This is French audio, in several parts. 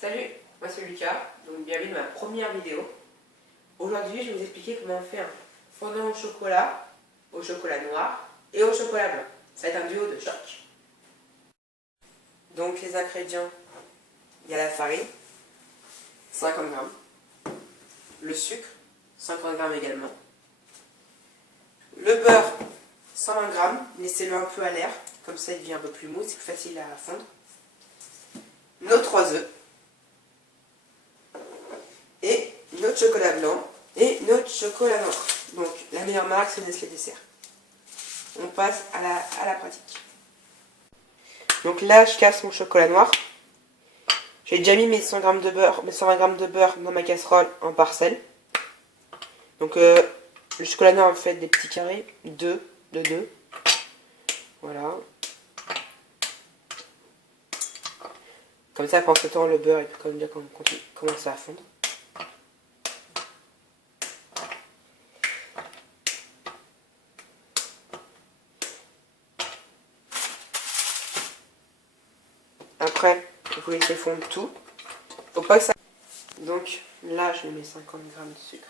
Salut, moi c'est Lucas, donc bienvenue dans ma première vidéo. Aujourd'hui je vais vous expliquer comment on fait un fondant au chocolat noir et au chocolat blanc. Ça va être un duo de choc. Donc les ingrédients, il y a la farine, 50 g, le sucre, 50 g également, le beurre, 120 g, laissez-le un peu à l'air, comme ça il devient un peu plus mou, c'est plus facile à fondre, nos 3 œufs, et notre chocolat blanc et notre chocolat noir. Donc la meilleure marque c'est Nestlé Dessert. On passe à la pratique. Donc là je casse mon chocolat noir. J'ai déjà mis mes 100 g de beurre, mes 120 g de beurre dans ma casserole en parcelles. Donc le chocolat noir, en fait des petits carrés, 2 de 2. Voilà. Comme ça, pendant ce temps, le beurre il peut quand même bien commencer à fondre. Après, vous laissez fondre tout. Faut pas que ça... Donc là, je mets 50 g de sucre.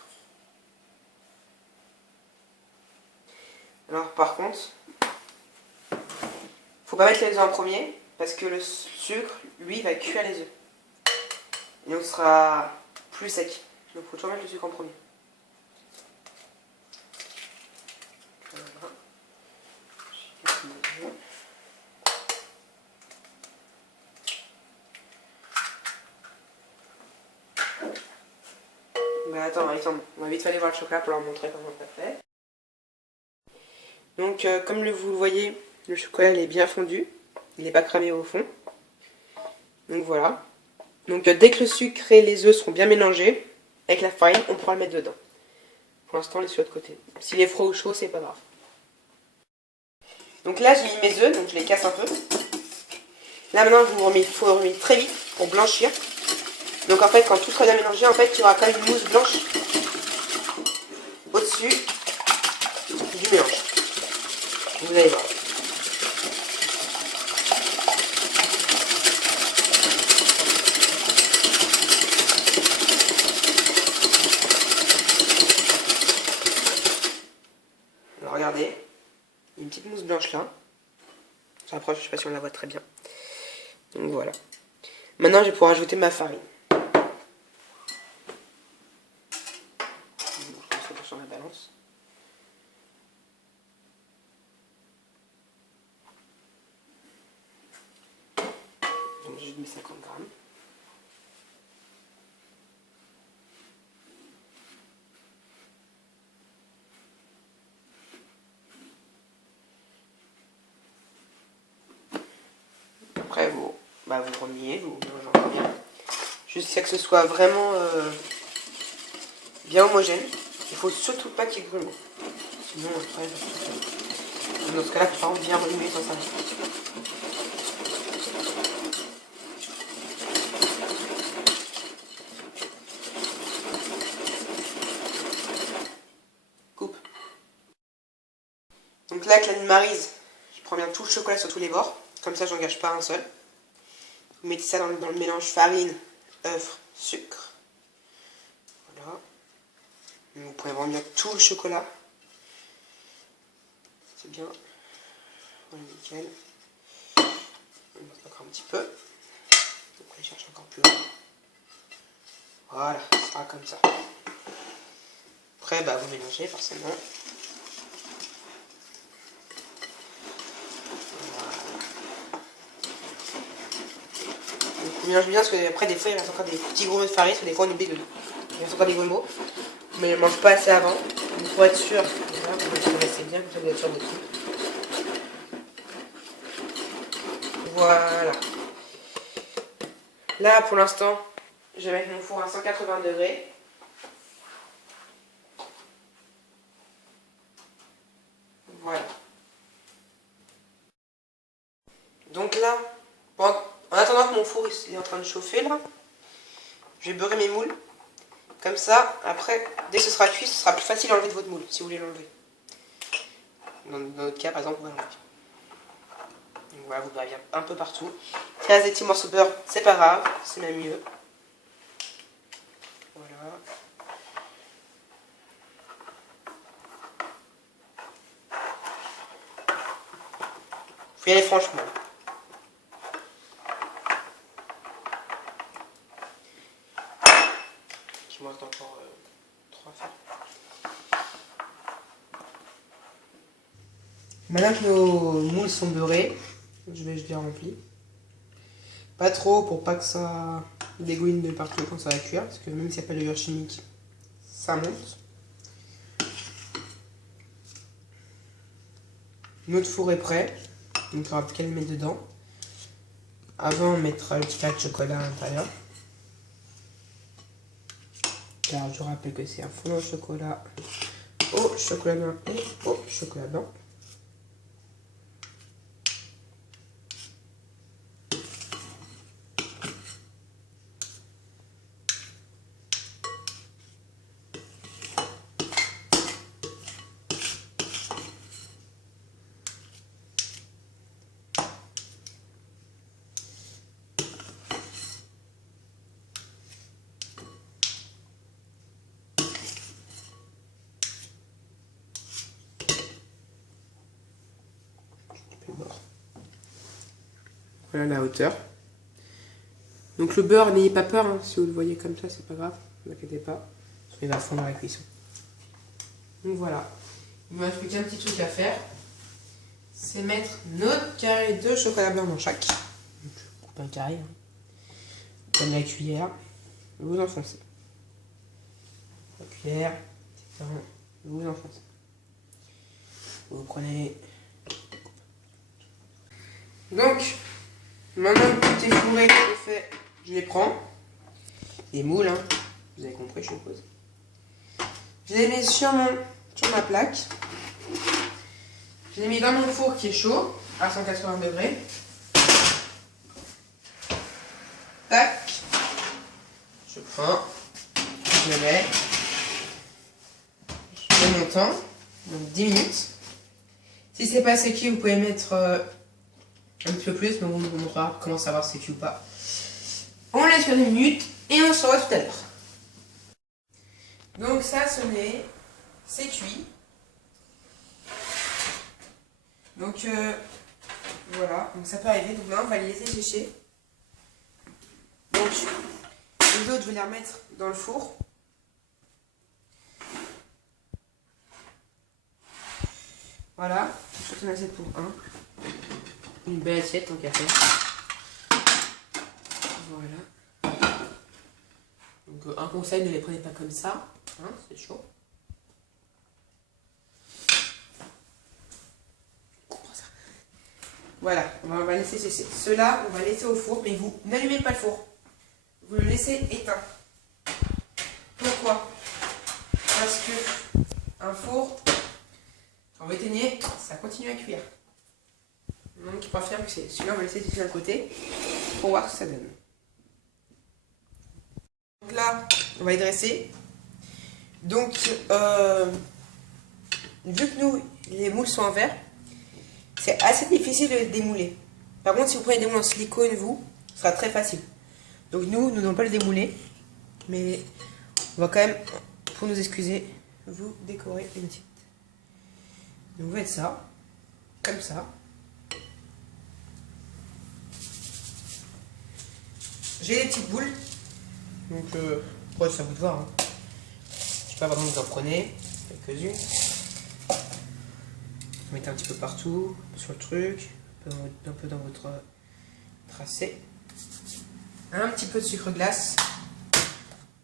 Alors par contre, faut pas mettre les œufs en premier parce que le sucre, lui, va cuire les œufs. Et donc ce sera plus sec. Donc faut toujours mettre le sucre en premier. Voilà. Mais attends, on va vite aller voir le chocolat pour leur montrer comment ça fait. Donc comme vous le voyez, le chocolat il est bien fondu, il n'est pas cramé au fond. Donc voilà. Donc dès que le sucre et les œufs seront bien mélangés, avec la farine, on pourra le mettre dedans. Pour l'instant, on laisse sur l'autre côté. S'il est froid ou chaud, c'est pas grave. Donc là, j'ai mis mes œufs, donc je les casse un peu. Là maintenant, il faut remettre très vite pour blanchir. Donc en fait, quand tout sera bien mélangé, en fait, il y aura quand même une mousse blanche au-dessus du mélange. Vous allez voir. Alors regardez, il y a une petite mousse blanche là. Je rapproche, je ne sais pas si on la voit très bien. Donc voilà. Maintenant, je vais pouvoir ajouter ma farine. Je sur la balance. Donc j'ai mis 50 g. Après vous remuez, vous mélangez encore bien. Jusqu'à que ce soit vraiment bien homogène. Il faut surtout pas qu'il y ait de grumeaux. Sinon après, dans ce cas-là, il faut bien remuer sans s'arrêter. Coupe. Donc là, avec la maryse, je prends bien tout le chocolat sur tous les bords. Comme ça, j'en gâche pas un seul. Vous mettez ça dans le mélange farine, œufs, sucre. Voilà. Vous pouvez vraiment bien tout le chocolat. C'est bien. Voilà, nickel. On monte encore un petit peu. Donc on les cherche encore plus loin. Voilà, ça sera comme ça. Après, vous mélangez forcément. On mélange bien parce que après des fois il reste encore des petits grumeaux de farine, parce que des fois on oublie il reste encore des grumeaux. Mais je ne mange pas assez avant. Il faut être sûr. Voilà, vous laissez bien, comme ça vous êtes sûr de tout. Voilà. Là pour l'instant, je vais mettre mon four à 180 degrés. Voilà. Donc là, en attendant que mon four est en train de chauffer là, je vais beurrer mes moules. Comme ça, après, dès que ce sera cuit, ce sera plus facile à enlever de votre moule, si vous voulez l'enlever. Dans notre cas, par exemple, on va l'enlever. Donc voilà, vous beurrez bien un peu partout. Si il reste des petits morceaux de beurre, c'est pas grave, c'est même mieux. Faut y aller franchement. Il me reste encore 3 à faire. Maintenant que nos moules sont beurrés, je les remplis. Pas trop pour pas que ça dégouline de partout quand ça va cuire, parce que même s'il n'y a pas de levure chimique, ça monte. Notre four est prêt, donc il n'y aura plus qu'à le mettre dedans. Avant, on mettra le petit tas de chocolat à l'intérieur. Car je rappelle que c'est un fondant au chocolat noir et au chocolat blanc. Voilà la hauteur. Donc le beurre, n'ayez pas peur, hein, si vous le voyez comme ça, c'est pas grave, ne vous inquiétez pas, il va fondre à la cuisson. Donc voilà, il me reste plus qu'un petit truc à faire, c'est mettre notre carré de chocolat blanc dans chaque. Donc, je coupe un carré, hein. Comme la cuillère, vous enfoncez. La cuillère, vous enfoncez. Vous prenez. Donc, maintenant que tout est fourré, tout est fait, je les prends. Les moules, hein, vous avez compris, je suppose. Je les mets sur ma plaque. Je les mets dans mon four qui est chaud, à 180 degrés. Tac. Je prends, je le mets. Je mets mon temps, donc 10 minutes. Si c'est pas c'est cuit, vous pouvez mettre un petit peu plus, mais on vous montrera comment savoir si c'est cuit ou pas. On laisse faire 10 minutes et on se revoit tout à l'heure. Donc ça c'est cuit. Donc voilà, donc ça peut arriver. Donc là on va les laisser sécher. Donc les autres je vais les remettre dans le four. Voilà, je suis une assiette pour un. Une belle assiette tant qu'à faire. Voilà. Donc un conseil, ne les prenez pas comme ça, hein, c'est chaud. Voilà, on va laisser sécher. Ceux-là, on va laisser au four, mais vous n'allumez pas le four. Vous le laissez éteint. Pourquoi? Parce que un four, quand vous éteignez, ça continue à cuire. Donc il faut faire que c'est. Celui-là, on va laisser sécher d'un côté pour voir ce que ça donne. Donc là, on va les dresser. Donc, vu que nous, les moules sont en verre, c'est assez difficile de les démouler. Par contre, si vous prenez des moules en silicone, ce sera très facile. Donc nous n'allons pas le démouler, mais on va quand même, pour nous excuser, vous décorer une assiette. Donc vous faites ça, comme ça. J'ai des petites boules, donc après ça vous de voir. Hein. Je sais pas vraiment, vous en prenez quelques-unes. Vous mettez un petit peu partout, sur le truc, un peu dans votre tracé. Un petit peu de sucre glace que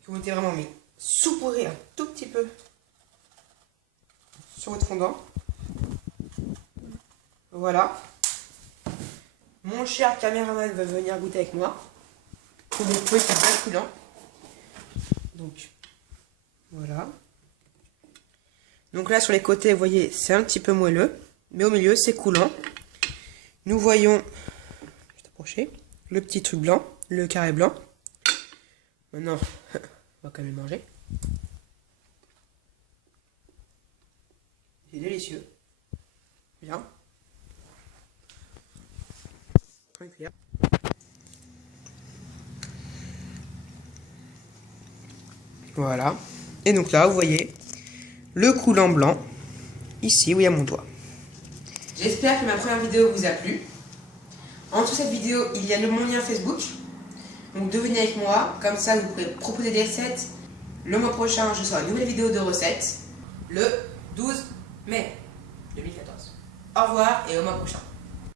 vous mettez vraiment, mais saupoudrez un tout petit peu sur votre fondant. Voilà. Mon cher caméraman va venir goûter avec moi. Pour vous pouvez faire bien coulant. Donc, voilà. Donc là, sur les côtés, vous voyez, c'est un petit peu moelleux. Mais au milieu, c'est coulant. Nous voyons, je vais t'approcher, le petit truc blanc, le carré blanc. Maintenant, on va quand même le manger. C'est délicieux. Bien. Prends une cuillère. Voilà. Et donc là, vous voyez le coulant blanc, ici où il y a mon doigt. J'espère que ma première vidéo vous a plu. En dessous de cette vidéo, il y a mon lien Facebook. Donc devenez avec moi, comme ça vous pourrez proposer des recettes. Le mois prochain, je sors une nouvelle vidéo de recettes, le 12 mai 2014. Au revoir et au mois prochain.